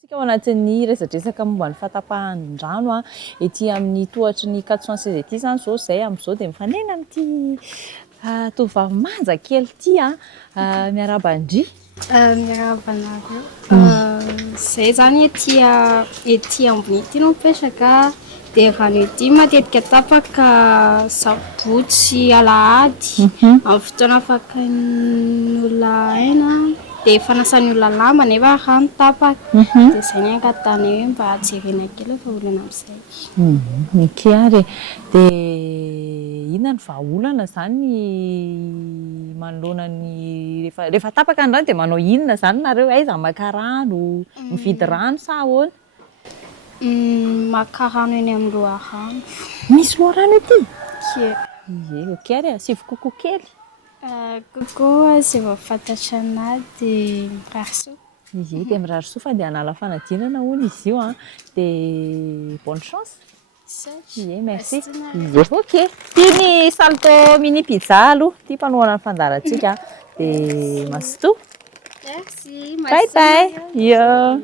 Tsika ao anatin'ny resadresaka momba ny fahatapahan-drano ety amin'ny tohatry ny 416 ety zany zao zay amin'izao dia mifanena amin'ity tovovavy manja kely ity miarabandry. Miarabanareo. Zay zany ety ambony ety no mipetraka dia avy any ety matetika tapaka sabotsy alahady amin'ny fotoana afakan'ny olona aina dia fanasany olona lamba nefa rano tapaka dia zay ny angatany hoe mba jerena kely fa olana amin'izay. Okey ary dia inona ny vahaolana zany manoloana ny rehefa tapaka ny rano dia manao inona zany nareo? Aiza maka rano, mividy rano sa ahoana? Maka rano eny amin'ny loharano. Misy loharano ety? Ie. Okey ary asivy kokoa kely. Kokoa izay vao fantatra anahy dia mirary soa. Dia mirary soa fa dia hanala fanadinana hono izy io dia bonne chance. Merci. Okey. Ity ny salto mini pizza aloha, ity mpanohana ny fandaharantsika dia mazotoa. Merci. Bye bye. Yo.